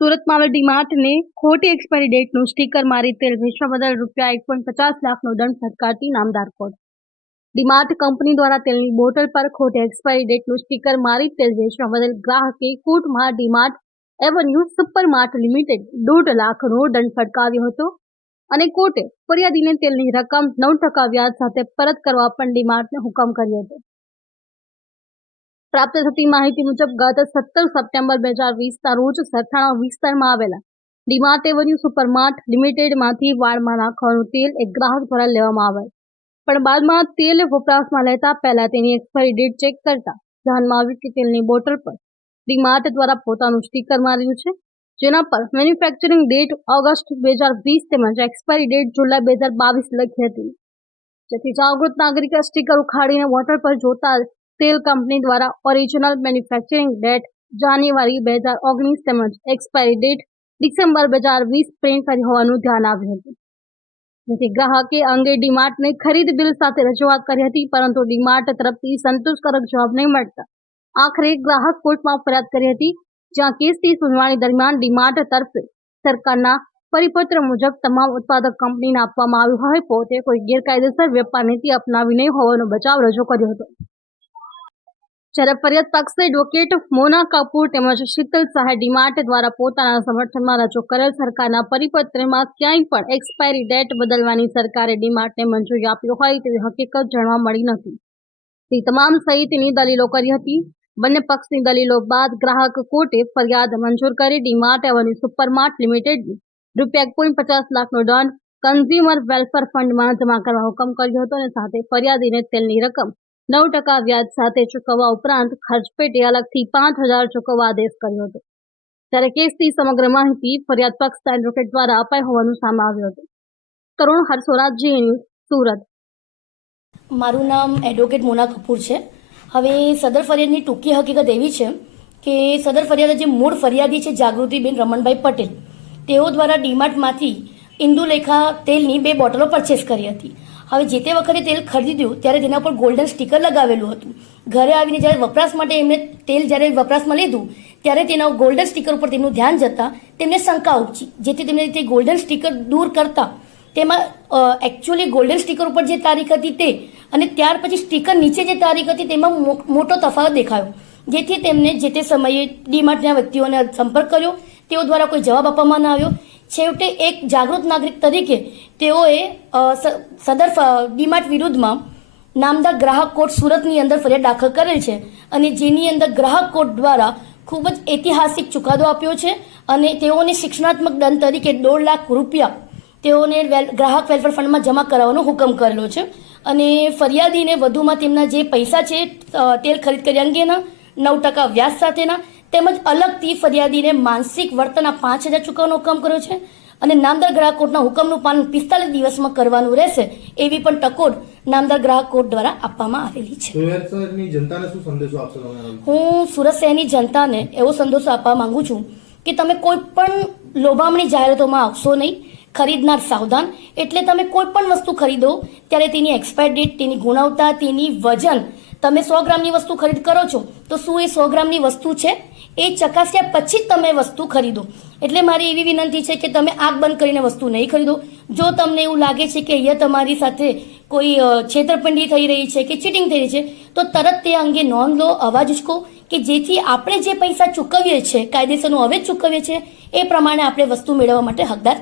સુરતમાં આવેલ ડીમાર્ટને ખોટી એક્સપાયરી ડેટનું સ્ટીકર મારી તેલ વેચવા બદલ રૂપિયા એક પોઈન્ટ પચાસ લાખનો દંડ ફટકારતી નામદાર કોર્ટ. ડીમાર્ટ કંપની દ્વારા તેલની બોટલ પર ખોટી એક્સપાયરી ડેટનું સ્ટીકર મારી તેલ વેચવા બદલ ગ્રાહકે કોર્ટમાં DMart avenue super mart limited દોઢ લાખનો દંડ ફટકાવ્યો હતો અને કોર્ટે ફરિયાદીને તેલની રકમ નવ ટકા વ્યાજ સાથે પરત કરવા પણ ડીમાર્ટને હુકમ કર્યો હતો. પ્રાપ્ત થતી માહિતી મુજબ ગત સત્તર સપ્ટેમ્બર બે હજાર વીસના રોજ સરથાણા વિસ્તારમાં આવેલા ડીમાર્ટ એવન્યુ સુપરમાર્ટ લિમિટેડમાંથી વાળમાં નાખવાનું તેલ એક ગ્રાહક દ્વારા લેવામાં આવે પણ બાદમાં તેલ વપરાશમાં લેતા પહેલા તેની એક્સપાયરી ડેટ ચેક કરતા ધ્યાનમાં આવ્યું કે તેલની બોટલ પર ડીમાર્ટ દ્વારા પોતાનું સ્ટીકર માર્યું છે, જેના પર મેન્યુફેક્ચરિંગ ડેટ ઓગસ્ટ બે હજાર વીસ તેમજ એક્સપાયરી ડેટ જુલાઈ બે હજાર બાવીસ લખી હતી. જેથી જાગૃત નાગરિકે સ્ટીકર ઉખાડીને બોટલ પર જોતા તેલ કંપની દ્વારા ઓરિજિનલ મેન્યુફેક્ચરિંગ ડેટ જાન્યુઆરી બે હજાર ઓગણીસ તેમજ એક્સપાયરી ડેટ ડિસેમ્બર બે હજાર વીસ પ્રિન્ટ કરી હોવાનું ધ્યાન આવ્યું હતું. જેથી ગ્રાહકે અંગે ડીમાર્ટને ખરીદ બિલ સાથે રજૂઆત કરી હતી, પરંતુ ડીમાર્ટ તરફથી સંતોષકારક જવાબ નહીં મળતા. આખરે ગ્રાહક કોર્ટમાં ફરિયાદ કરી હતી, જ્યાં કેસની સુનાવણી દરમિયાન ડીમાર્ટ તરફે સરકારના પરિપત્ર મુજબ તમામ ઉત્પાદક કંપનીને આપવામાં આવ્યું હોય, પોતે કોઈ ગેરકાયદેસર વેપાર નીતિ અપનાવી નહીં હોવાનો બચાવ રજૂ કર્યો હતો. જ્યારે ફરિયાદ પક્ષે એડવોકેટ મોના કપૂર તેમજ શીતલ સહાય ડીમાર્ટ દ્વારા પોતાના સમર્થનમાં રજૂ કરેલ સરકારના પરિપત્રમાં ક્યાંય પણ એક્સપાયરી ડેટ બદલવાની સરકારે ડીમાર્ટને મંજૂરી આપી હોય તેવી હકીકત જાણવા મળી નથી. તે તમામ સહિતની દલીલો કરી હતી. બંને પક્ષની દલીલો બાદ ગ્રાહક કોર્ટે ફરિયાદ મંજૂર કરી ડીમાર્ટ એવન્યુ સુપરમાર્ટ લિમિટેડ રૂપિયા પોઈન્ટ પચાસ લાખનો દંડ કન્ઝ્યુમર વેલફેર ફંડમાં જમા કરવા હુકમ કર્યો હતો અને સાથે ફરિયાદીને તેલની રકમ નવ ટકા વ્યાજ સાથે ચૂકવવા ઉપરાંત ખર્ચ પેટે અલગથી પાંચ હજાર ચૂકવવા આદેશ કર્યો હતો. ત્યારે કેસની સમગ્ર માહિતી ફરિયાદ પક્ષ એડવોકેટ દ્વારા અપાઈ હોવાનું સામે આવ્યું હતું. કરુણ હર્ષોરાજજી સુરત. મારું નામ એડવોકેટ મોના કપૂર છે. હવે સદર ફરિયાદની ટૂંકી હકીકત એવી છે કે સદર ફરિયાદ જે મૂળ ફરિયાદી છે જાગૃતિબેન રમણભાઈ પટેલ, તેઓ દ્વારા ડીમાર્ટમાંથી ઇન્દુલેખા તેલની બે બોટલો પરચેસ કરી હતી. હવે જે તે વખતે તેલ ખરીદ્યું, ત્યારે તેના પર ગોલ્ડન સ્ટીકર લગાવેલું હતું. ઘરે આવીને જ્યારે વપરાશ માટે એમણે તેલ જ્યારે વપરાશમાં લીધું, ત્યારે તેના ગોલ્ડન સ્ટીકર ઉપર તેમનું ધ્યાન જતાં તેમને શંકા ઉપજી. જેથી તેમને તે ગોલ્ડન સ્ટીકર દૂર કરતા તેમાં એકચ્યુઅલી ગોલ્ડન સ્ટીકર ઉપર જે તારીખ હતી તે અને ત્યાર પછી સ્ટીકર નીચે જે તારીખ હતી તેમાં મોટો તફાવત દેખાયો. જેથી તેમને જે તે સમયે ડીમાર્ટના વ્યક્તિઓને સંપર્ક કર્યો. તેઓ દ્વારા કોઈ જવાબ આપવામાં ન આવ્યો. છેવટે એક જાગૃત નાગરિક તરીકે તેઓએ સદર ડીમાર્ટ વિરુદ્ધમાં નામદાર ગ્રાહક કોર્ટ સુરતની અંદર ફરિયાદ દાખલ કરેલ છે અને જેની અંદર ગ્રાહક કોર્ટ દ્વારા ખૂબ જ ઐતિહાસિક ચુકાદો આપ્યો છે અને તેઓને શિક્ષણાત્મક દંડ તરીકે દોઢ લાખ રૂપિયા તેઓને વેલ- ગ્રાહક વેલફેર ફંડમાં જમા કરાવવાનો હુકમ કરેલો છે. અને ફરિયાદીને વધુમાં તેમના જે પૈસા છે તેલ ખરીદ કરી અંગેના નવ ટકા વ્યાજ સાથેના તેમજ અલગથી ફરિયાદીને માનસિક વર્તનના પાંચ હજાર ચૂકવવાનો હુકમ કર્યો છે અને નામદાર ગ્રાહક કોર્ટના હુકમનું પાલન પિસ્તાલીસ દિવસમાં કરવાનું રહેશે એવી પણ ટકોર નામદાર ગ્રાહક કોર્ટ દ્વારા આપવામાં આવેલી છે. હું સુરત શહેરની જનતાને એવો સંદેશો આપવા માંગુ છું કે તમે કોઈ પણ લોભામણી જાહેરાતોમાં આવશો નહીં ખરીદનાર સાવધાન એટલે તમે કોઈ પણ વસ્તુ ખરીદો ત્યારે તેની એક્સપાયર ડેટ તેની ગુણવત્તા તેની વજન તમે સો ગ્રામની વસ્તુ ખરીદ કરો છો, તો શું એ સો ગ્રામની વસ્તુ છે? એ ચકાસ્યા પછી જ તમે વસ્તુ ખરીદો. એટલે મારી એવી વિનંતી છે કે તમે આંખ બંધ કરીને વસ્તુ નહીં ખરીદો. જો તમને એવું લાગે છે કે અહીંયા તમારી સાથે કોઈ છેતરપિંડી થઈ રહી છે કે ચીટિંગ થઈ રહી છે, તો તરત તે અંગે નોંધ લો, અવાજ ઉચકો કે જેથી આપણે જે પૈસા ચૂકવીએ છીએ કાયદેસરનું હવે જ ચૂકવીએ છીએ એ પ્રમાણે આપણે વસ્તુ મેળવવા માટે હકદાર